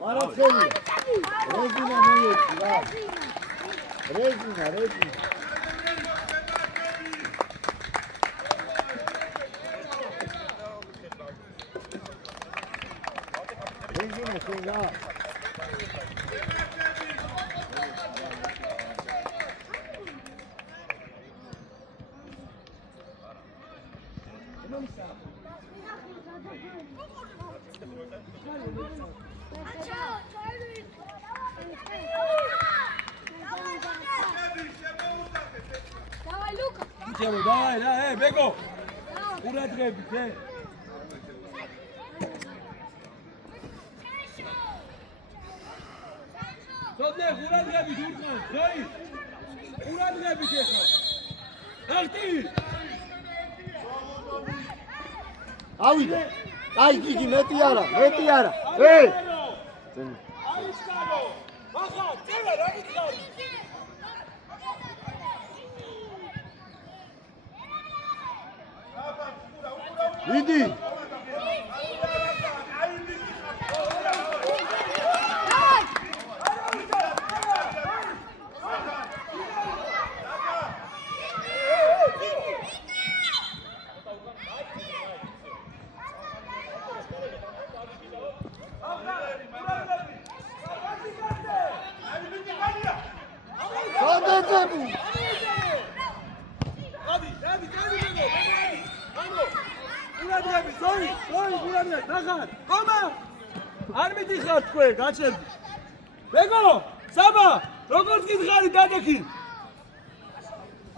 მარაცელი რეზინა მოიეჭი რა რეზინა შენა Давай, давай, бего! Куда требуете? Содне, куда требуете, Урхан? Стой! Куда требуете? Ах ты! ავიდა. აი გიგი მეტი არა. ე! აისკარო! ახლა, წევა რა გითხარ? იდი. გაჩერდი. ბეგო, საბა, როგორც გითხარი დადექი.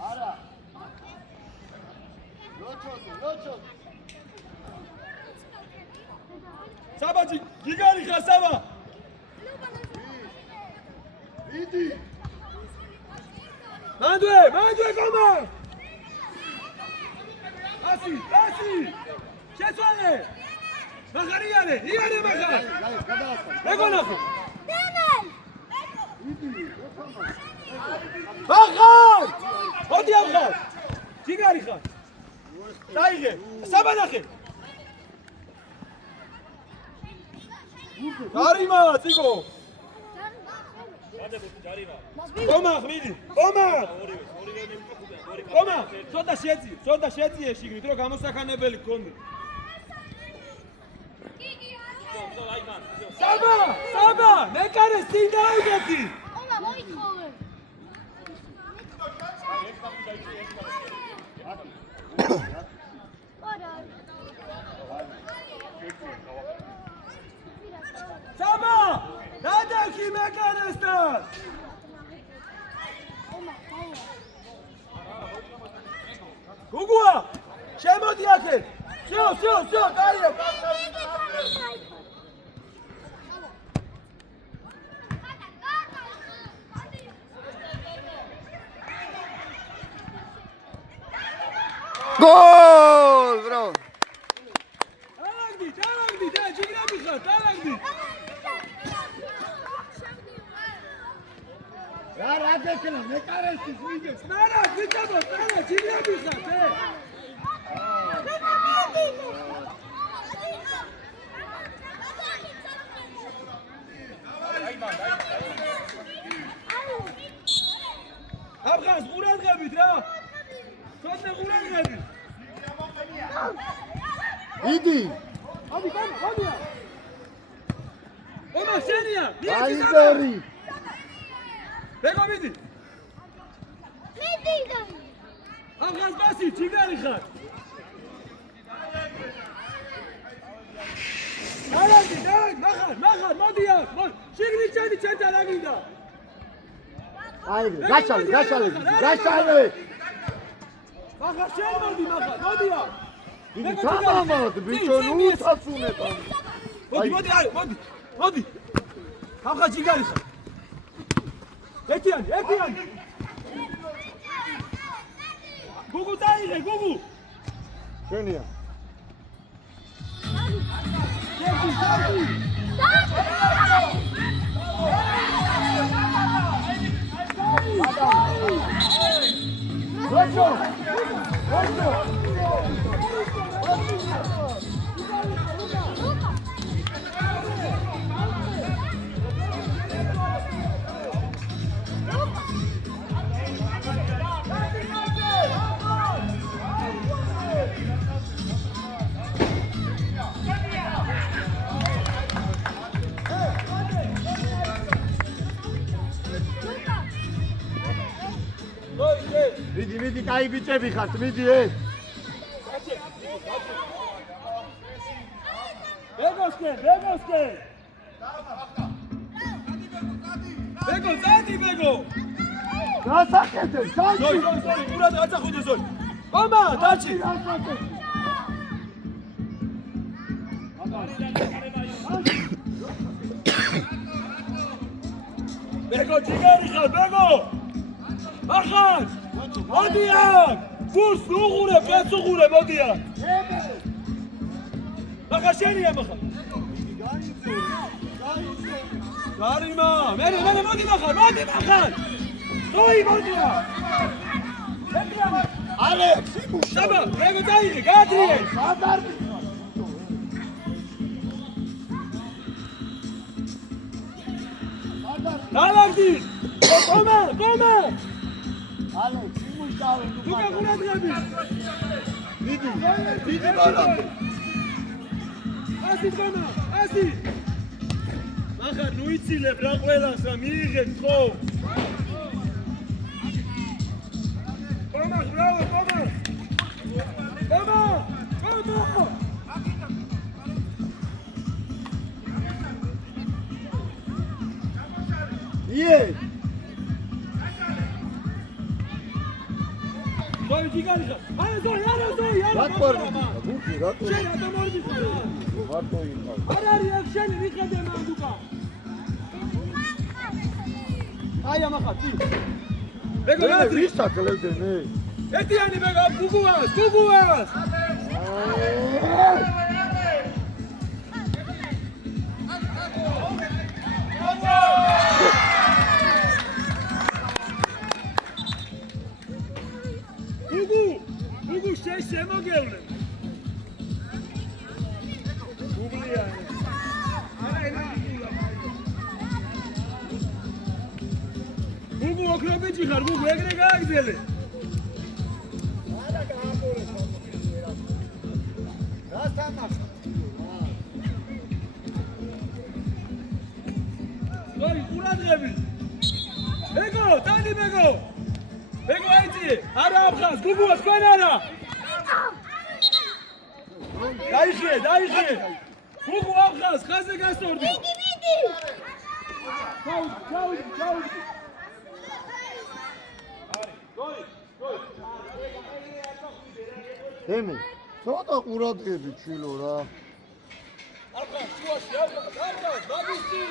არა. ლოჩო. საბა გიგარი ხარ საბა. იდი. მანდვე, კომა. ასი. შეცვალე. მახარიანე, იანე მახარ. ბეგო ნახო. მახარ! მოდი ახარ. ჯიგარი ხარ. დაიღე. საბა ნახე. გარიმა, ციგო. კომა, ხმიდი. კომა, ცოტა შეძიე შიგნით, რომ გამოსახანებელი გქონდე. საბა, მეკარეს წინ დაუგეთი. ომა მოითხოვე. საბა, დადექი მეკარესთან. გუგუა, შემოდი აქე. всё, დაიე. Gol, bro. Dalagdi, jigrami xar, dalagdi. რა დეკლა, მეკარესის ვიგებს. Nara, გიჭადო, jigrami xar, აბღას ყურადღებით რა. სოთნე ყურადღებით. იდი. მოდია. ომა შენია, აიზერი. ბეგო მიდი. მიდი. აბღას ბასი, ჯიგარი ხარ. დალაგდი, მახარ, მოდია. შიგნით ჩადი ჩემთან რა გინდა? აიგე, გაშალე. მახარ შემოდი, მოდია. დიდი თამამად, ბიჭო, ნუ თაცუნეთ. მოდი. ხახა ჯიგარი ხარ. ეთიანი. გუგუ დაიღე, გუგუ. შენია. Let's go! მიდი, კაი ბიჭები ხართ, მიდი ეს. ბეგოსკენ. ბეგო, წადი ბეგო. გასაკეთე, ჩაიჭი. ზოი, ყურად აწახუდე ზოი. მამა, დაჩი. ბეგო, ჯიგარი ხარ, ბეგო. ახან. მოდი აქ. ბურს უღურე, პეც უღურე, მოდი აქ. ახლა შენია მახა. გარიმა, მე მოდი მახა. ზოი, მოდი აქ. ალექს, იმუშ. საბა, ბეგო დაიღე, გაადრიე. სადარ დალაგდი. ყომა. ალექს, იმუშავე. ლუკა ყურადღები. მიდი, დიდი ბალანდი. ასი ყომა, ასი. ახარ ნუ იცილებ რა ყველასა მიიღეთ ხო? ყომა, ბრავო, ყომა. იე. ზოი ჯიგარი ხარ. არა ზოი. რატო ბუქი, რატო? შენ რატო მორდი ხარ? რატო იყავ? არ არის აქ შენი მიხედე მანდუკა. აი ამახა წი. ბეგო რადი? ვისა კლევდე მე? ეტიანი ბეგო გუგუას. გუგუ შემოგევლე. გუგლია. გუგუ ოქრობიჭი ხარ, გუგუ ეგრე გააგზელე. ზოი, ყურადღები. ბეგო, დადი ბეგო. ბეგო აიძიე, არა აფხაზ, გუგუა თქვენ არა. დაიხიე. გუგუ აფხაზ, ხაზე გასწორდი. მიდი. ჩაუდი. ემი, ცოტა ყურადღები ჩვილო რა. აფხაზ, შუაში, აფხაზ, მაგისტი.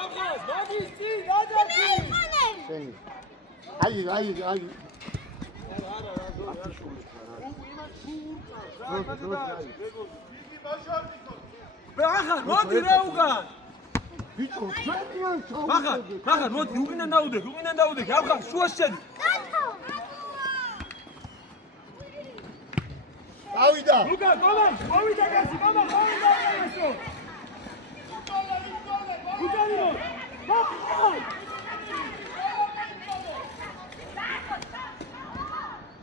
აფხაზ, მაგისტი, გადაჭი. შენი. აი. ახლა მოდი რა უგან. ბიჭო, ჩვენიან ჩაუდი. ახლა მოდი უგინან დაუდე. ახლა შუაში შედი. ავიდა. ლუკა, მოვიდა გასი, მამა, მოვიდა გასო. უჯანიო.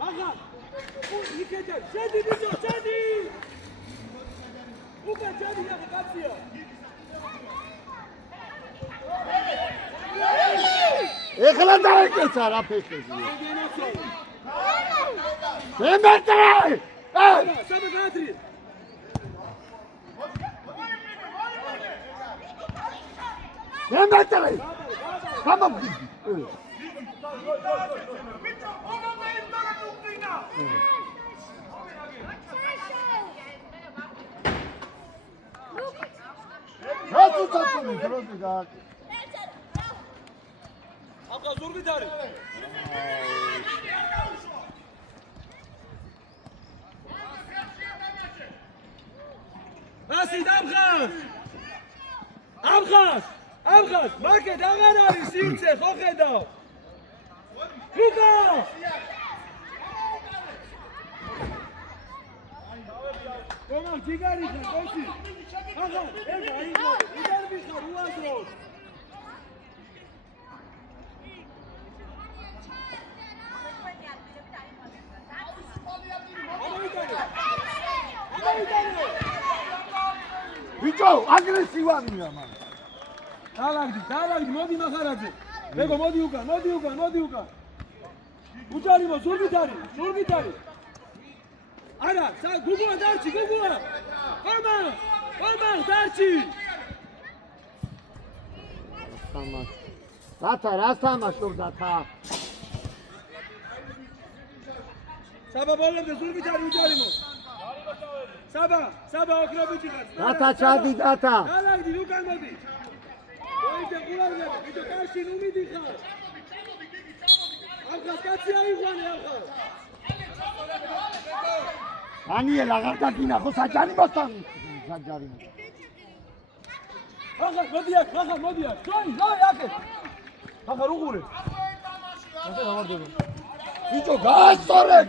ახლა იქეთა, შედი ბიჭო, შედი. უკან შედი ახლა კაცია. ეხლა დაეკეცა რა ფეხები. მემეტრი! საბა გაადრიე. მემეტრი! გამომდი. რატო წაწონი დროზე გააკეთე? აბა ზურგით არის. ასი ამხას, მარკეთ აღარ არის სივრცე, ხო ხედავ? ლუკა! კომარ ჯიგარი ხარ, კოცი. აღარ, ეგა აიღო, იდარბი ხარ უაზროდ. ბიჭო, აგრესივანია მან. დალაგდი, მოდი მახარაძე. ბეგო, მოდი უკან. უჯარიმო ზურგით არის. არა, გუგუა დარჩი, გუგუა. ყომა, დარჩი. რას თამაშობ დათა? საბა ბოლომდე ზურგით არის უჯარიმო. საბა ოქრობიჭი ხარ. დათა ჩადი დათა. დალაგდი უკან მოდი. მოიძე ყურადღება, ვიდეო კარში ნუ მიდიხარ. ახლა კაცი აიღვანე ახლა. ანიელ აღარ დაგინახო საჯარი მოსთან. საჯარი. ახლა მოდი აქ. ჯოი, აქ. ახლა უყურე. ახლა დავარდება. ბიჭო გაასწორე.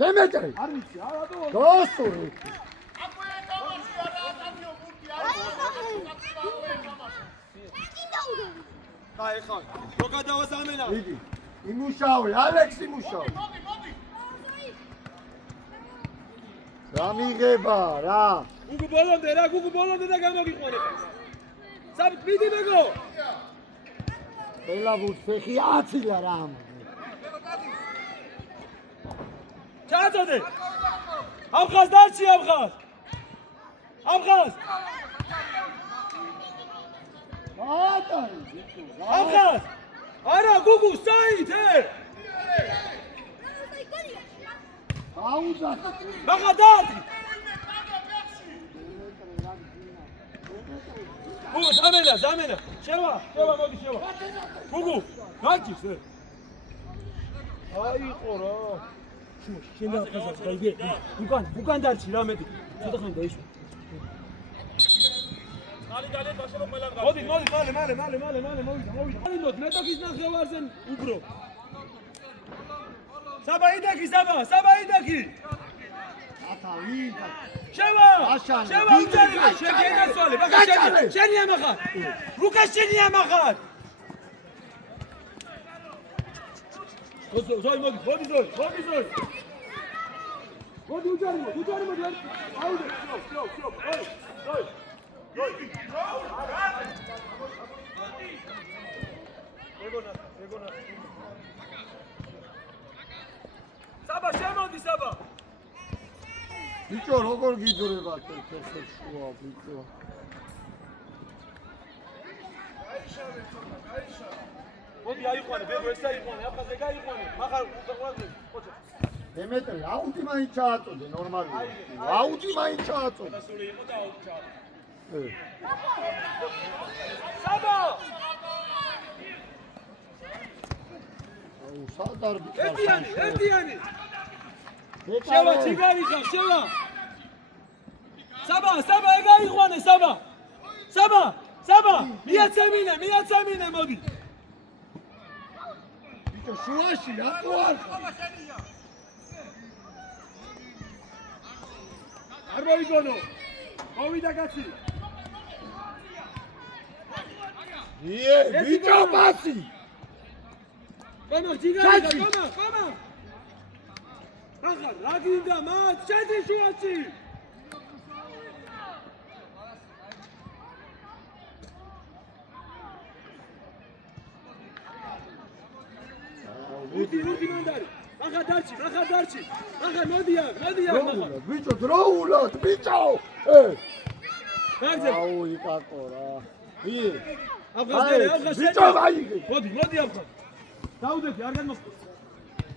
დემეტრე. არ ვიცი, რატო? გაასწორე. აი ხა, რო გადავაზამენა. იგი იმუშავე, ალექსი იმუშავე. რა მიღება რა? გუგუ ბოლომდე და გამოგიყვანე. მიდი მეგო. ყველაბუს ფეხი აცილა რა ამ. ჩაწოდე. ამხას დარჩი ამხას. ატარი ბიჭო. ამხას. არა გუგუ საით. აუზა. მაგა დარჩი. გუგუ ზამენა. შევა მოდი. გუგუ, გაჭირს. აიყო რა. შენ დახაზა გაიგე. უკან დარჩი რა მეტი. ცოტა ხანი დაიშვა. გალი ბაშერო ყველა გალი. მოდი, მალე მოვიდა. მოვიდა მეტოქის ნახევარზე უგრო. საბა იდაკი. ატა ვიდა. შევა უჯარი შეგენაცვალე. ბახა შენია მახარ. რუკა შენია მახარ. ზოი მოდი. მოდი უჯარი. აუდე. ზოი. ეგონა. საბა შემოდი. ბიჭო როგორ გიძრება ეს შუა ბიჭო. მოდი აიყვანე, ბეგო ეს აიყვანე, აფხაზე გაიყვანე. მახარ უყურე, ხოჭო. დემეტრე, აუტი მაინც ჩააწოდე ნორმალია. აუტი მაინც ჩააწოდე. დასული იყო და აუტი ჩააწოდე. საბა! აუ, სადარ ბიჭო. ერთიანი. შევა ციგარი ხარ, შევა. საბა, ეგ აიყვანე, საბა. მიაცემინე, მოდი. ბიჭო, შუაში რატო არ ხარ? არ მოიგონო. მოვიდა კაცი. ბიჭო, პასი. ყომა, ციგარი ხარ, ყომა. ახლა რა გინდა მათ? შედი შუაში. უთი მანდარი. ახლა დარჩი. ახლა მოდი აქ. ბიჭო, დროულად, ბიჭო. გაგზავნა. აუ, იკაკო რა. ახლა ბიჭო, გაიგე. მოდი ახლა. დაუდეთი, არ განმოსწორ.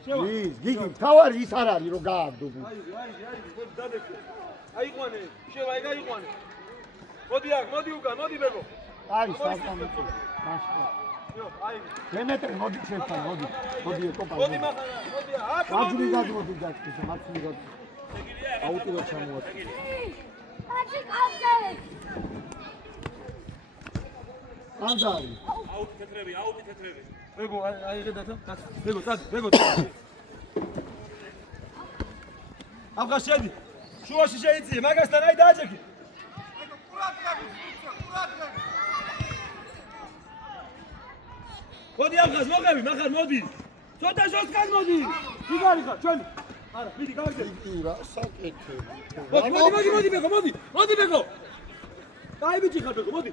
შევა. გიგი, თავარი ის არ არის, რომ გააგდო. აი, დადექე. აიყვანე, შევა, ეგ აიყვანე. მოდი აქ, მოდი უკან, მოდი ბეგო. არის საკამეთო. მაშინ. აი. დემეტრე, მოდი შეფა, მოდი ეკოპა. მოდი მახარა, მოდი აქ. გაძვი გაძვი დაწყის, მაცული გაძვი. აუტი რა ჩამოვა. აჩი კავზე. ანდარი. აუტი თეთრები. ბეგო, აიღე დათა. ბეგო, წადი. ახლა შედი. შუაში შეიწიე, მაგასთან აი დააჭექი. მოდი ახლა მოყევი, მახარ მოდი. ცოტა ჟოსკან მოდი. ციგარი ხარ, ჩვენი. არა, მიდი გავიგე. რა საკეთე. მოდი ბეგო. დაი ბიჭი ხარ ბეგო, მოდი.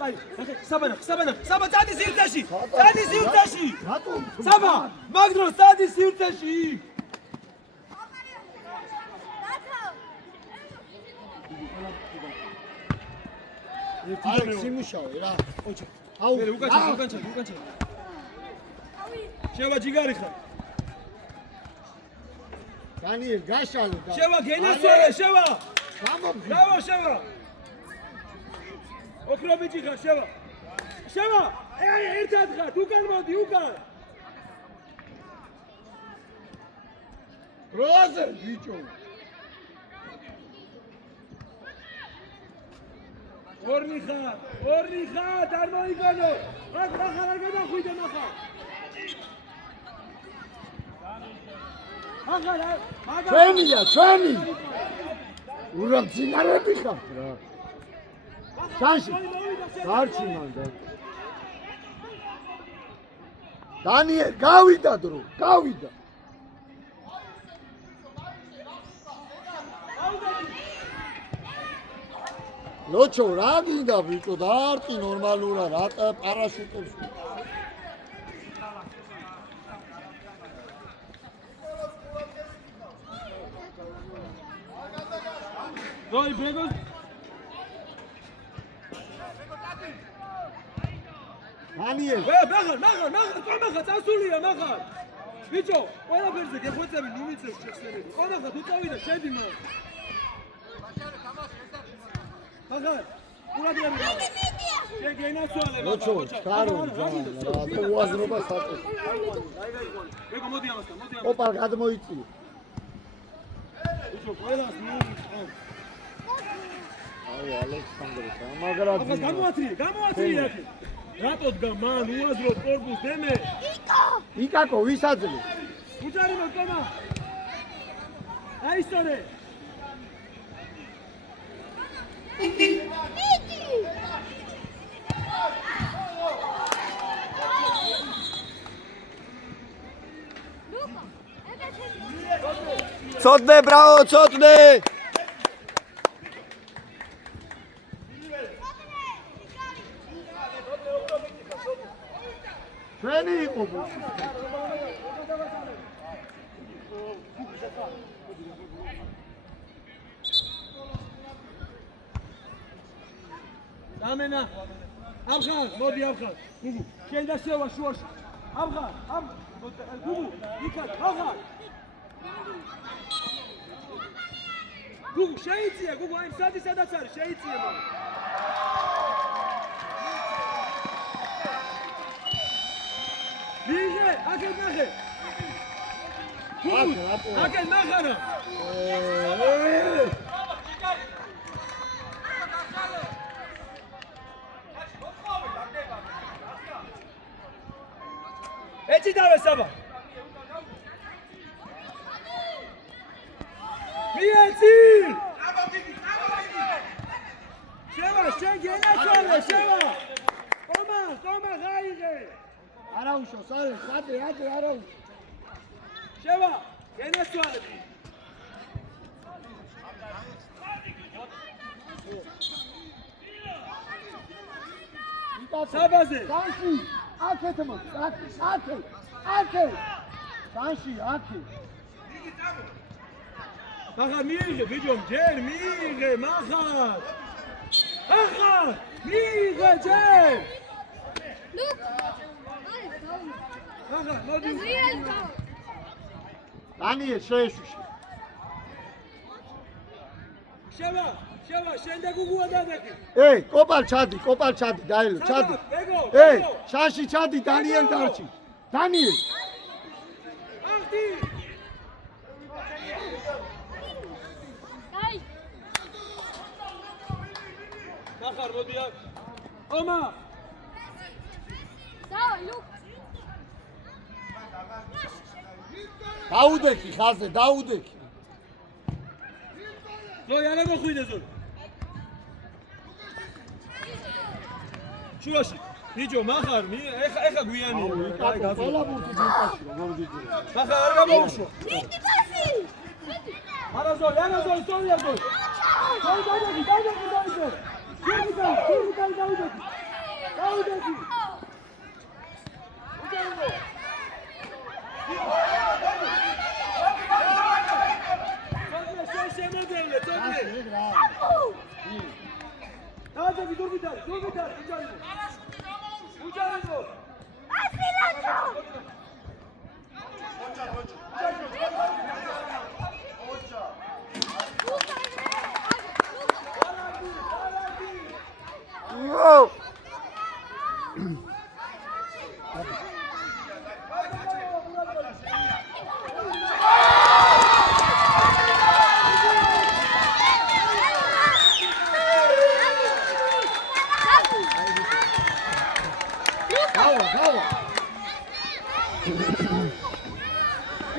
საბა დადი სივრცეში დადი სივრცეში რატომ საბა მაგდროს დადი სივრცეში აი სიმუშავე რა აუ უკანჩა შევა ჯიგარი ხარ დანიელ გაშალე და შევა გენასვარე შევა გამომდი ბრავო შევა ოქრობიჯი ხარ შევა ერთად ხარ უკან მოდი უკან როზე ბიჭო ორნი ხარ არ მოიგონო ახლა არ გადახვიდე ნახა ჩვენია ჩვენი ურა ძინარები ხარ რა შანსი გარჩი მანდ დანიელ გავიდა დრო გავიდა ლოჩო რა გინდა ბიჭო დაარტყი ნორმალურა რატა პარაშუტებს Noi Bregos დანიელ მაგარ წასულია მაგარ ბიჭო ყველაფერზე გეხვეწები ნივიცებს შეხსენები ყველაფერზე თუ წავიდა შედი მაგარ ურადიები შეგენაცვალე ლოჩო ხარო რა უაზრობა საწეს ბეგო მოდი ამასთან ოპარ გადმოიწიო ბიჭო ყველას მივიწევ აი ალექსანდრე მაგრამ გამოათრი აქ რატო დგა მან უაზრო კორპუს დემე იკაკო ვისაძლე უჯარი მოკომა აისორე ცოტნე ბრავო ცოტნე ჩვენი იყო ბუში დამენა ამხან მოდი ამხან გუგუ შენ და შევა შუაში ამხან გუგუ იქად ამხან გუგუ შეიწია გუგუ აი სადი სადაც არის შეიწია მიგე აქეთ ნახე აქეთ ნახარა ეჭი დავე საბა მიეცი შევა შენ გენაცვალე შევა კომა გაიგე არაუშო სადე არაუშო შევა გენაცვალე საბაზე სანში აქეთ მოდი აქეთ სანში აქეთ მახარ მიიღე ბიჭო ჯერ მიიღე მახარ ახარ მიიღე ჯერ მახარ მოდი დანიელ შეეშუში შევა შენ და გუგუა დადაკი კოპალ ჩადი დაელო ჩადი შანში ჩადი დანიელ დარჩი დანიელ ახტი ნახარ მოდი აქ ომა დაუდექი ხაზე დაუდექი ზოი არა მოხვიდე ზოი შუაში ბიჭო მახარ ეხა გვიანია ყველა ბურთი ძინკაში როგორ გიძირი მახარ არ გამოუშვა არა ზოი სორია ზოი დაიდე დაუდები. უჯერებო. შემოდევლე, წოდე. დაუდები დურგიტარი, უჯერებო. უჯერებო. ასილაჩო. Whoa!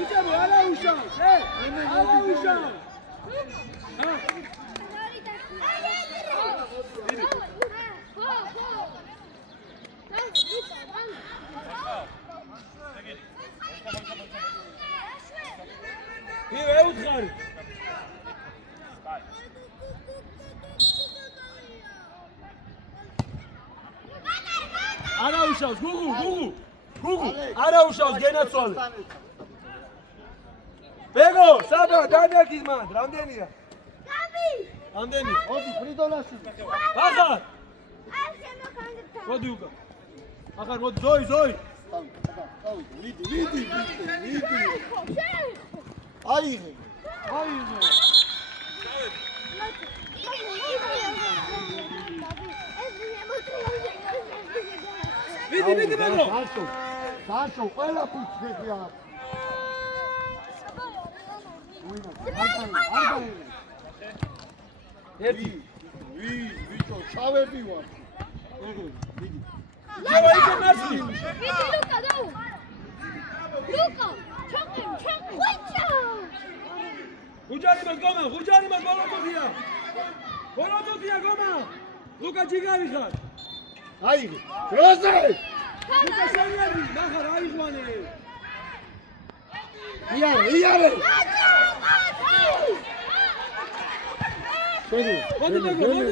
Uçabi, ala uşağım. Ala uşağım. İyi, utkar. Ara uşağız, Gugu. Ara uşağız, gene sol. Bego, sabah, dana kizman, ramdeniya. Ramdeni. Odi, Fridolasın. Akar. Hadi Uga. Akar, hadi Zoy. Vidi. Hayır. Vidi, Bego. Saşo, ყველა ფუჩქებია. ერთი. ვიჭო, ჩავები ვარ. ვიდი. ჯევა იქ მასლი. ვიდი ლუკა დაუ. ლუკა, ჩაკი. ხუჭა. უჯარიმას ბოლოტოფია. ბოლოტოფია გომა. ლუკა ჯიგარი ხარ. Hayır. Roze! ლუკა შენიერი, ნახარ აიღვანე. იარე. მოდი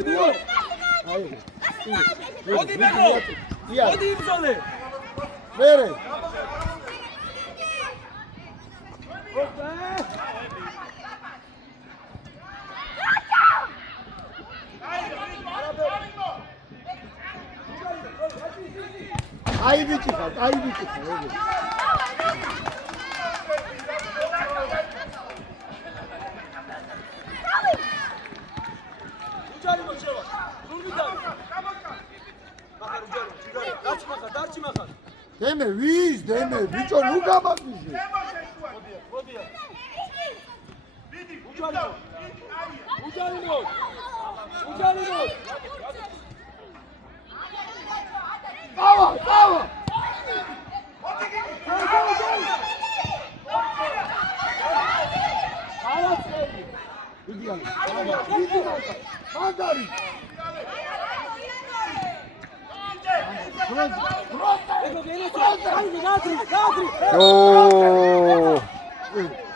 ბეგო. Hayır. მოდი ბეგო. მოდი იმსოლე. Vere. Ayıbı çıkar. უჯარიმო შევა. დურგიტარი. ახარ უჯარიმო, ჯიგარი. დარჩი მახარ. Deme, viço, nu gamagıcı. მოდია. უჯარიმო. Bravo. Vidi. Handari. ბეგო გენე გადრი. ო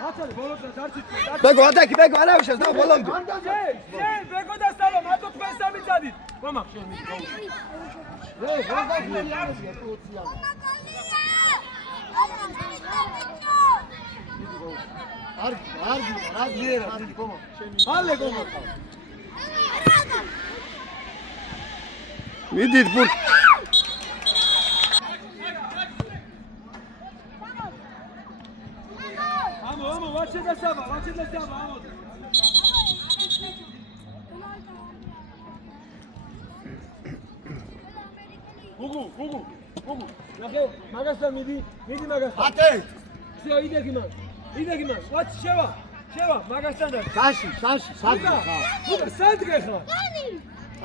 აცალე ბოლოდან დარჩით. ბეგო ატაკი ბეგო არა უშავს და ბოლომდე შენ ბეგო და სტალო მათო თქვენ სამი წადით. მამა შენ მალე გომა. მიდით ბურ ამო ვაჩე და საბა ამო. გუგუ. ნახე, მაგასთან მიდი მაგასთან. Ate. შე იდეგი მას. ვაჩ შევა მაგასთან და. Sashi, ლუკა, სადღე ხარ?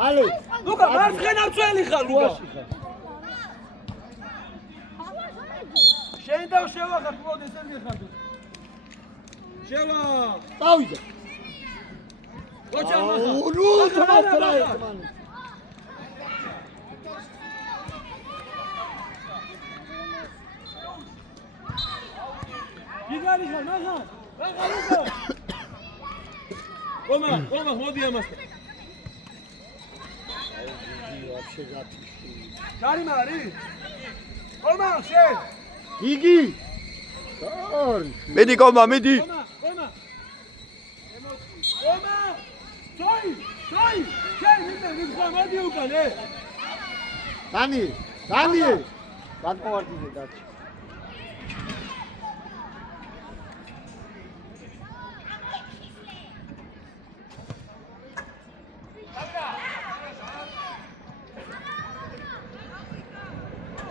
Ale. ლუკა, მარცხენა წველი ხარ, ლუკა. შენ და შევა ხარ, მოდი ესენგე ხარ. შევა. Tavide. ვაჩა მახა. Nu, trebuie. ჯიგარი ხარ, მახა. ლუკა. გომა, მოდი ამასთან. Вообще гатишь. ჯარი მარი? ხომა შენ. გიგი არი მიდი კომა, მიდი. ხომა. ხომა. ძოი. შენ მითხა მოდი უკან დანი განყოვარდიზე დარჩი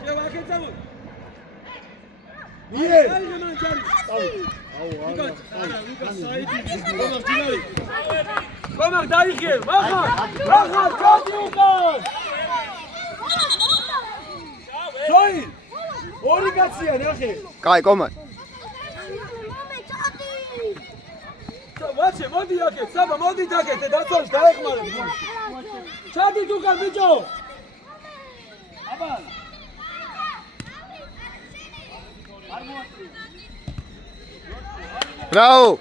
შევაკეთებოდ. მიე აი მან ჯარი. Komar დაიხიე, მახარ, ჩადი უკან. ზოი, ორი კაცია ნახე. კაი, კომა. ვაჩე, მოდი აქეთ, საბა, მოდი დაკეთე, დაწოლს დაეხმარებ. ჩადი უკან ბიჭო. აბა. ბრავო.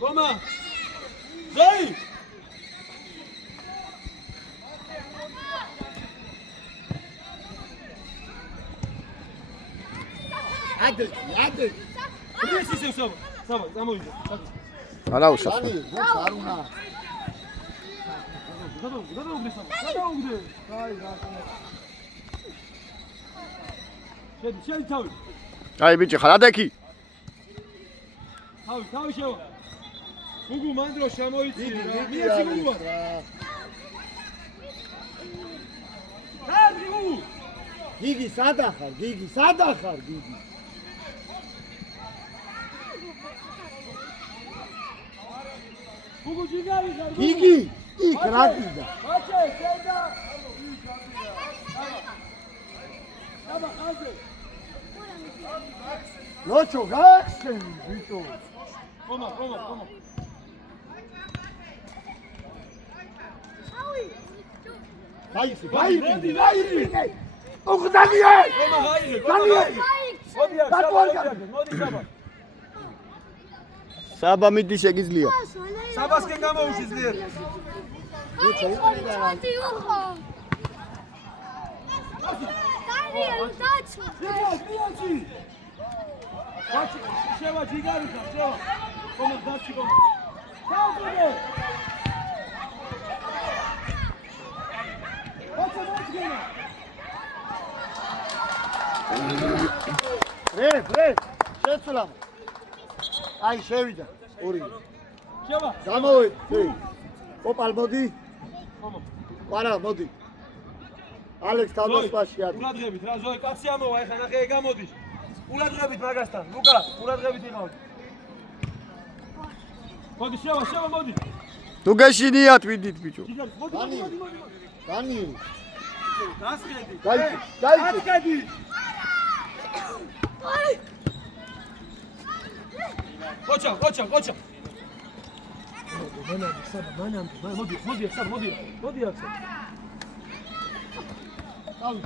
კომა. ზოი. ადი ეს ისე საბა, გამოვიდე. არა უშავს. დანი გუს არ უნდა გადაუგდე. შედი თავი. აი ბიჭი ხარ ადექი. თავი შევა. გუგუ მანდრო შემოიცი. მიეცი გუგუა. დადი გუგუ. გიგი სადახარ გიგი გუგუ ჯიგარი ხარ. გიგი იქ რა გიდა ვაჩე, შედა. აბა, ხაზე. ლოჩო გახსენ ბიჭო კომა. გაიცი მოდი. ოღდანია კომა გაიგე. მოდი აქ, მოდი საბა. საბა მიდი შეგიძლია. საბასკენ გამოუშვი ძლიერ. ლოჩო უკრიდა რა მიაცი. ვაჩი, შევა ჯიგარი ხარ, შევა. კომა დაჩი კომა. ჩაუდგე. რე შეცვლამ აი შევიდა ორი შევა. გამოვედი ოპალ მოდი კომა. არა მოდი ალექს თავდასხმაში არის ყურადღებით რა ზოი კაცი ამოვა ეხა ნახე ეგ გამოდის. ყურადღებით მაგასთან. ლუკა, ყურადღებით იყავ. მოდი შევა მოდი. თუ გეშინიათ ვიდით ბიჭო. მოდი. დანი დასხედი. გაიცი დასხედი. ყოჩა. მანამდე, მოდი აქ. ავი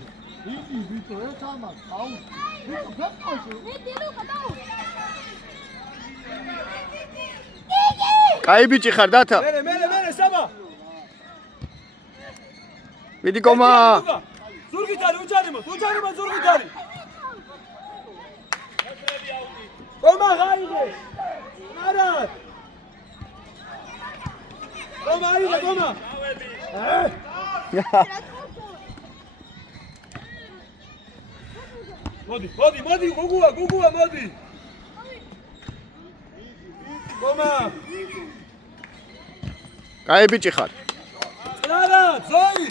იგი ბიჭო ეს ამას აუ ბიჭო გაფყავში კაი ბიჭი ხარ დათა. მერე საბა. მიდი კომა. ზურგიტარი უჯარიმო ზურგიტარი. კომა გაიგე. არა. კომა აიღე კომა. მოდი გუგუა მოდი. კომა. კაი ბიჭი ხარ. არა, ზოი.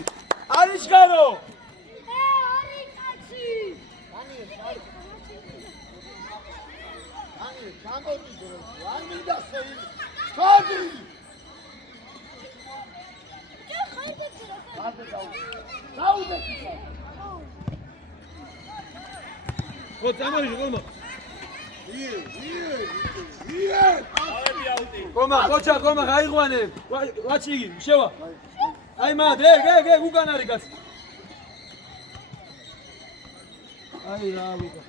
არიშკარო. ორი კაცი. ani გამოდი დრო არ მინდა სეი ჩადი დაუდე ხო წამოიღე კომა. კომა ხოჩა გაიღვანე. ვაჩი იგი შევა. აი მად ეგ უკან არის კაცი. აი რა ლუკა.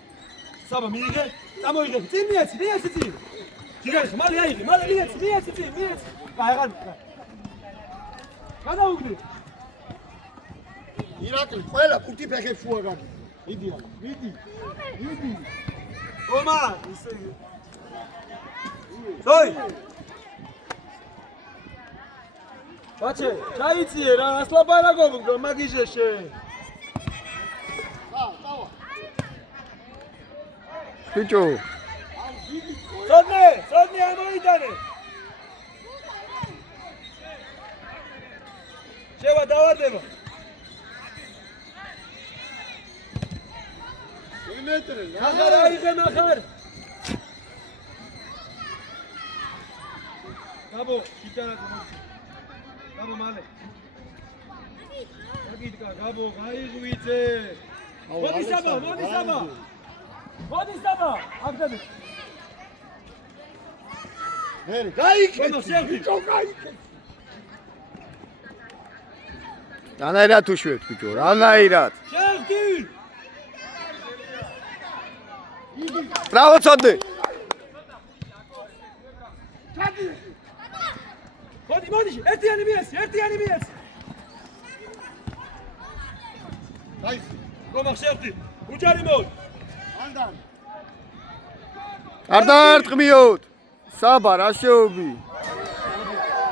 საბა მიიღე. წამოიღე. წინ მიეცი. ჯიგარი ხმალი აიღე, მალე მიეც. აი აღარ. გადაუგდი. ირაკლი ყველა ხუთი ფეხებს შუა გაგი. მიდი. ომა, ისე. ზოი. ბაჩე, ჩაიწიე რა, ასლაბარაგობ მაგიჟეშე. ბიჭო სოდნე ამოიტანე. შევა დავარდება. იმეტრე ნახარ აიღე ნახარ. გაბო, გიტარაზე მოდი. გაბო მალე. აგიტკა გაბო, გაიღვიძე. მოდი საბა. აკდები. მერე გაიქეთ ბოლო, შევდი. ბიჭო გაიქეთ რანაირად უშვებთ ბიჭო რანაირად შევდი. ბრავო წოდე მოდი, ერთიანი მიეც. გაიქე გომა შევდი. უჯარი მოდი. ანდან არ დაარტყმიოთ საბა რა შეობი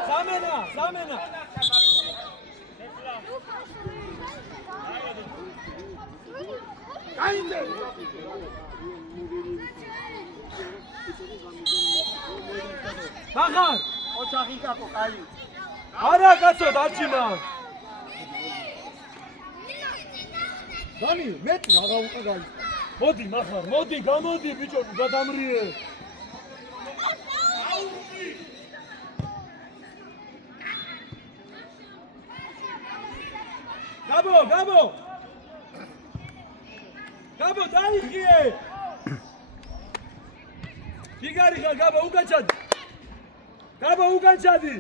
ზამენა. გაინდე ნახარ. ოჩახი კაკო კალი არა კაცო დარჩიმა. დანი მეტი რაღა უკვე გაიქე მოდი ნახარ, გამოდი ბიჭო, გადამრიე. გაბო დაიხიე. ჯიგარი ხარ გაბო უკანჩადი.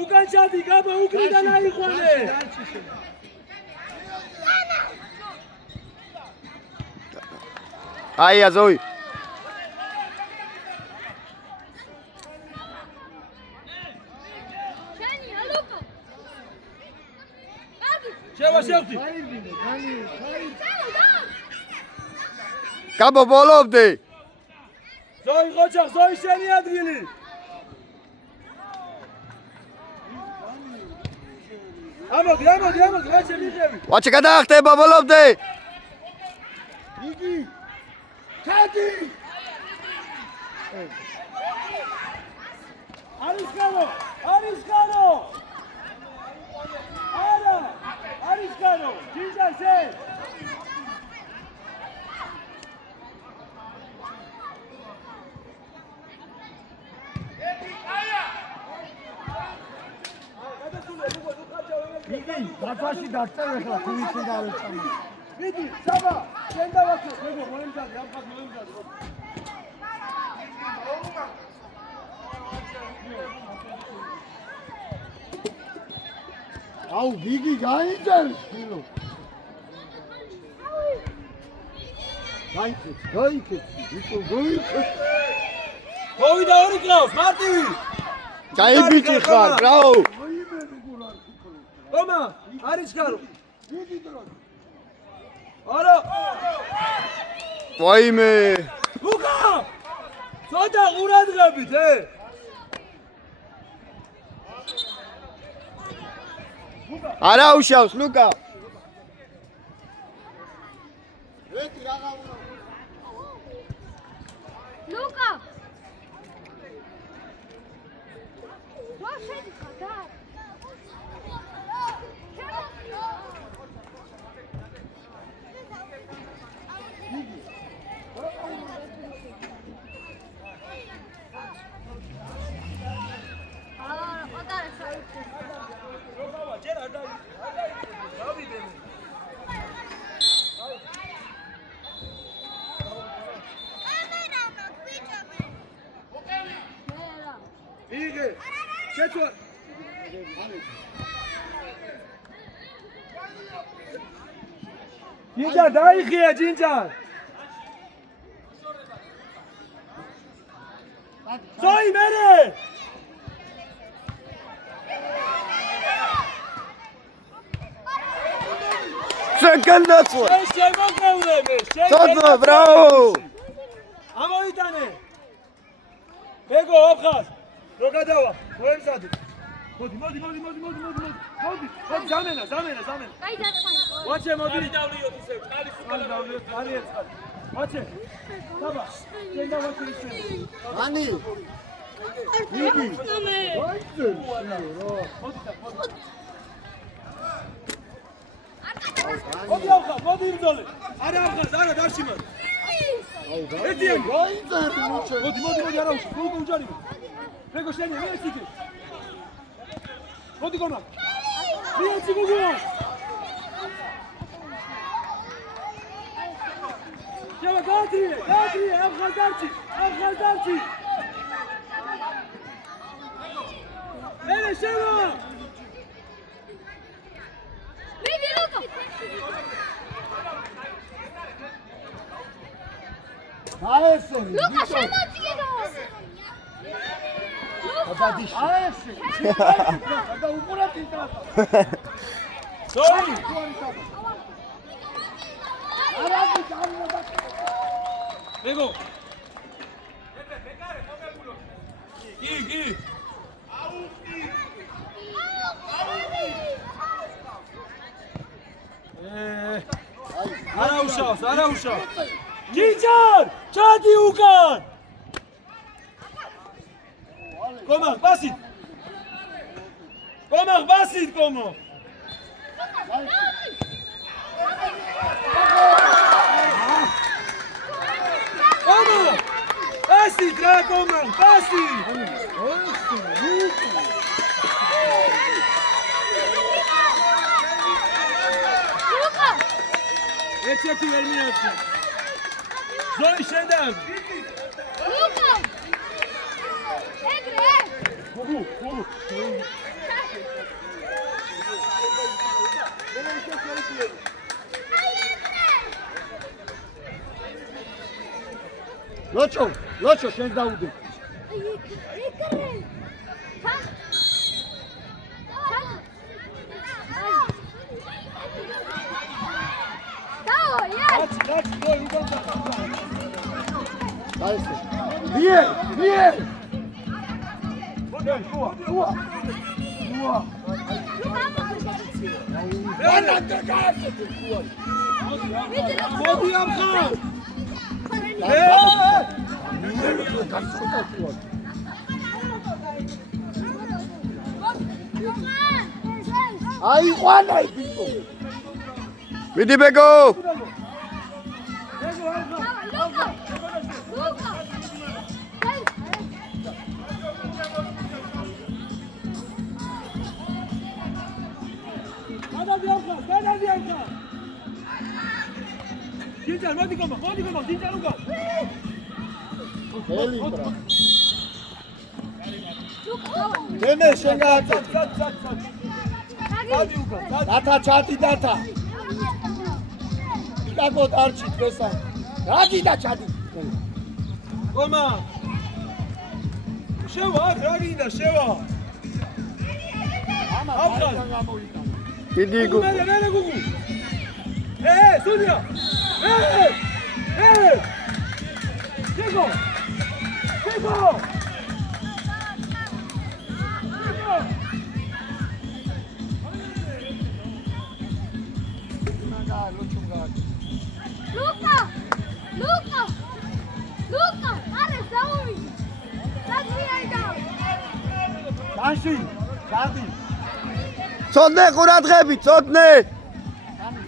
უკანჩადი გაბო უკრიდან აიყვანე. აია ზოი შევა შევდი. გაბო ბოლობდე ზოი ხოჩა, ზოი შენი ადგილი. ამოდი, რაჩე მიღები. ვაჩე გადაახტება ბოლობდე იგი ჩადი არის გარო. არა, არის გარო. ჯინჯაზე. იგი ბათაში დაწევ ახლა თუისი დავეჭამი მიდი, საბა, შენ დავაქო, მეგო, მოემზადე, ამხად მოემზადე. აუ იგი გაინტერეს ფილო გაიქეთ ბიჭო გაიქეთ მოვიდა ორი კლავს, მარტივი. გაიბიჭი ხარ ბრავო ომა, არის გარო. არა. ვაიმე ლუკა! ცოტა ყურადღებით, არა უშავს ლუკა ერთი რაღა უნდა ლუკა რა შედგა და იგე. შეცვა. ჯინჯა დაიხია ჯინჯა. ზოი მერე შეგანაცვა შემოგევლები ცოტნე ბრაო ამოიტანე ბეგო ოფხას რო გადავა მოემზადე მოდი ზამენა კაი დაწყალი. ვაჩე მოდი დავლიოთ ისე ხალის უკან დავლიოთ ხალი ერთხელ ვაჩე დაბა შენ დავაჩე ისე ანი მიდი. მოდი ოფხას მოდი იმძოლე არა ოფხას არა დარჩი მოდი ეტიანი გაიწერე მოჩე მოდი არა გოგო უჯარი ბეგო შენი მიეციკე მოდი გონა მიეცი გოგო შევა გატრიე აფხაზ დარჩი ელე შევა მიდი ლუკა. აესენი ლუკა შემოწიე. გადადიში აესი და უყურეთ ინტრა ზოი არაბი გამოდა ბეგო კი არა უშავს გიჯარ ჩადი უკან კომახ ბასით კომო ბასით რა კომახ ბასით ლუკა. ერთ-ერთი ვერ მიაღწია ზოი შენდან ლუკა. ეგრე. გუგუ ლოჩო შენ დაუდე ეგრე. კაცი ზოი უკან დაესე მie მოდი შუა მოდი ამხა აი ყვანაი ბიტო მიდი ბეგო ლუკა. გადადი ამხა გიჯარ მოდი კომო გიჯარ უკან ელინტრა ლუკა. დენე შენ გააკეთე დადი უკან დათა ჩატი დათა იკაკო დარჩი დღესა რაგი და ჩადი კომა შევა რა გინდა შევა აფხაზ დიდი გუ მერე გუგუ სუნია გიგო ლუკა. არა ზაური. დაგვიარდა. დანში ჩადი ცოტნე ყურადღები ცოტნე დავაი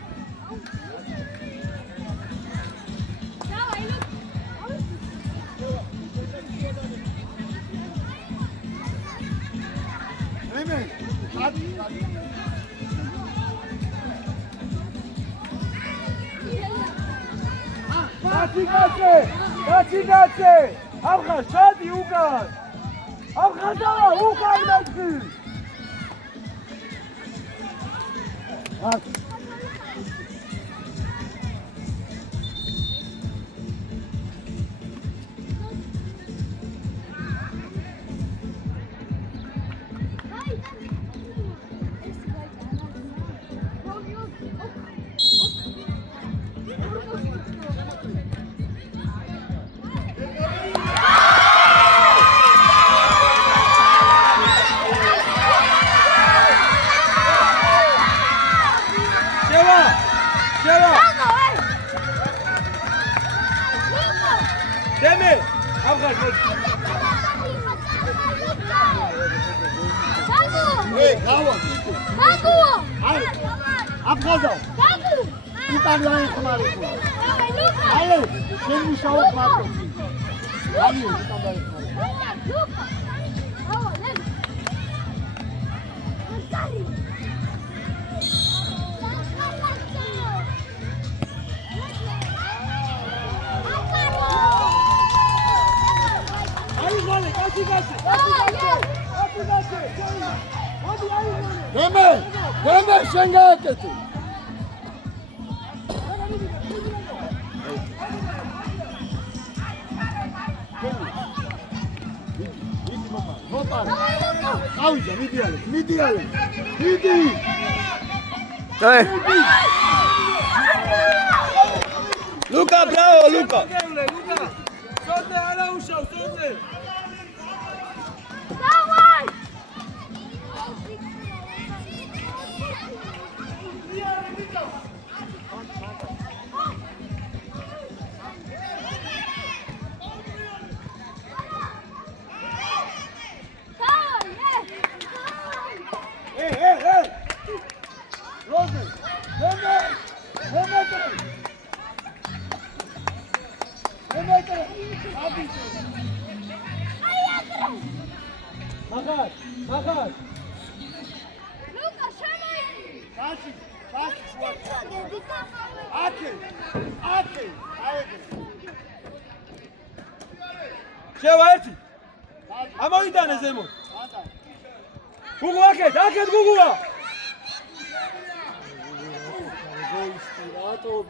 ემე ჩადი კაცი აფხაზ ჩადი უკან აფხაზა უკან მეცი შევა Დაგო, აი. ლუკა. დემე აბღარ მოდი დაგო. ეი, გავა, კიკო. დაგო. აი, აფხაზო. დაგო. იტალიანი ხმარი ხო? აი, ლუკა. აი, შენ მუშაობ მარტო. აი, იტალიანი ხმარი. ლუკა. აუ, ლე. კარი. აი გოლი კაცი დემე, შენ გააკეთე. მოპარა. ავიდა, მიდი. Hey. Luca, bravo, Luca. სოდნე არა უშავ სოდნე დავაი. როზე, დემე. მაგარ ლუკა, შემოიდი. კაცი, დიცა. აკე. აი, შევა ერთი ამოიტანე ზემო გუგუ აქეთ გუგუა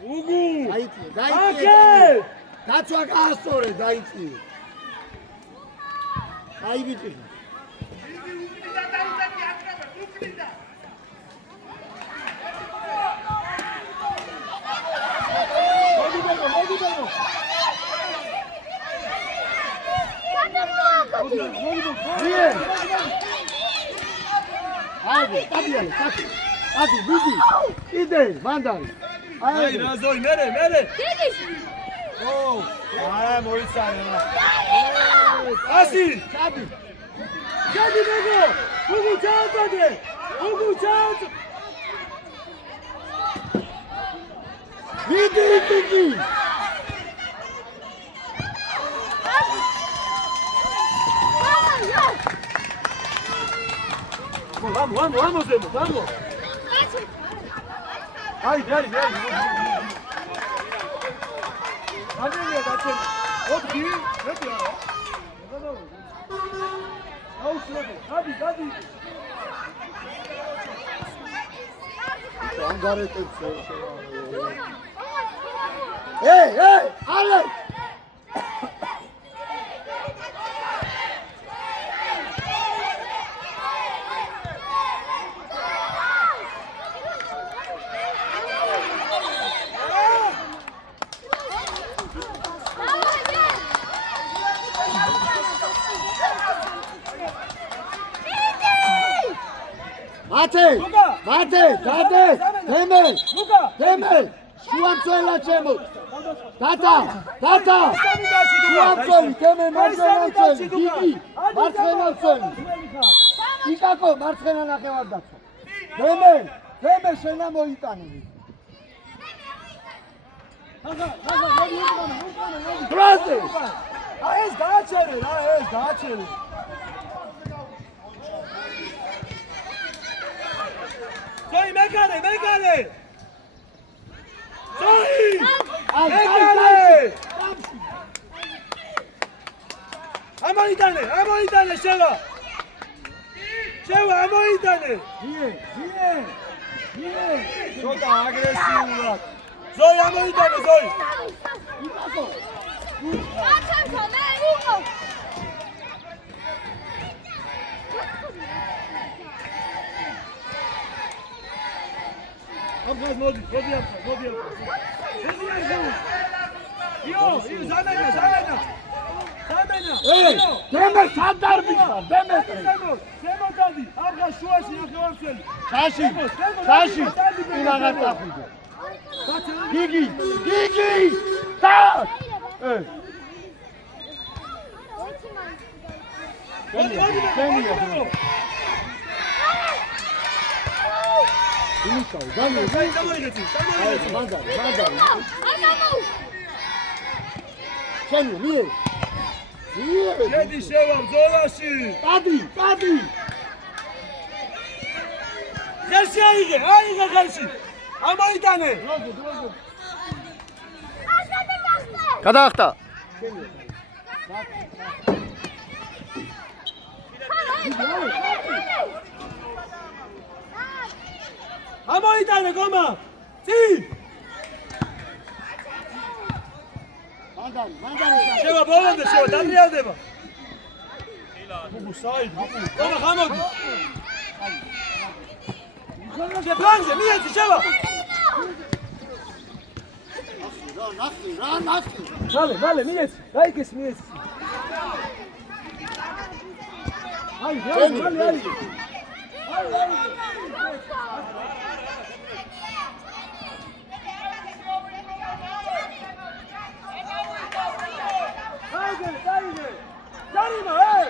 გუგუ დაიწიე. დაცვა გაასწორე, დაიწიე. აი ვიტი. მოდი ბეგო იე. აი, ტაბიალე, კაცი. ადი, ვიდი. იდე, მანდარი. აი რა ზოი მერე დიდი. არა მოიცანე ასი ჩადი. ჩადი ბეგო გუგუ ჩააწოდე ვიდი, ტიკი. Vamos, zemo, vamos. Ai, dai. Adele, datem. Otki, neti ara? Au, slede. Hadi. ანგარეტებს. ეი, ალე. მათე, დადე, დემე, შუამწველა ჩემო. დადა, შუამწველი, დემე, მარცხენამწველი, დიდი, მარცხენამწველი. იკაკო, მარცხენა ნახევარდაცვა. დემე, შენა მოიტანე. დროზე. აი ეს გააჩერე. Zoi, megane! Zoi! Megane! Amoitane, Sheva! Amoitane! Ie! Jota agresiva! Zoi, amoitane, Zoi! იკაკო. აბღაზ მოდი აბღაზ. იო, ზამენა. სამენა. ეი, დემე სადარბი ხარ, დემეტრე. ზემოდადი, აღა შუაში ახევამსელი. შაში, შაში, პირაღად დაფიდე. გიგი, გიგი, და! ეი, გენია. იმისაო, გამი, გამოიგეცი. მაგარი, მაგარი. არ გამოუ. შენო, მიე. მიე. შედი შევა ბრძოლაში. დადი, დადი. ხელში აიღე ხელში. ამოიტანე. ასეთი გასწე. გადაახტა. ამოიტანე გომა. წი. მაგარი, მაგარი. შევა ბოლომდე შევა დამრიალდება. გუგუ საიდ, გუგუ. გომა ხამოდი. შეფლანზე მიეცი შევა. რა ნახი. მალე მიეცი. რაიქეს მიეცი. აი, მალე. დაიგე. დაიმა, ეი.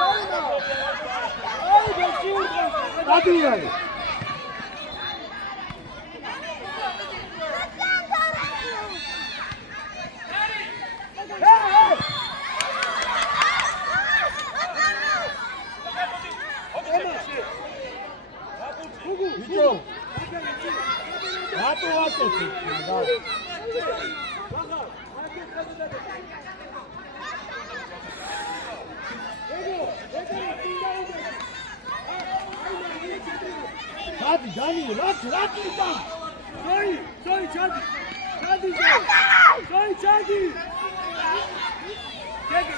დაიმა. აი, გეჩი. დადი. ვიჭო. რატო აკეთებ? ჩადი, დანი, რა და? ჩადი, ჩადი. გეგე,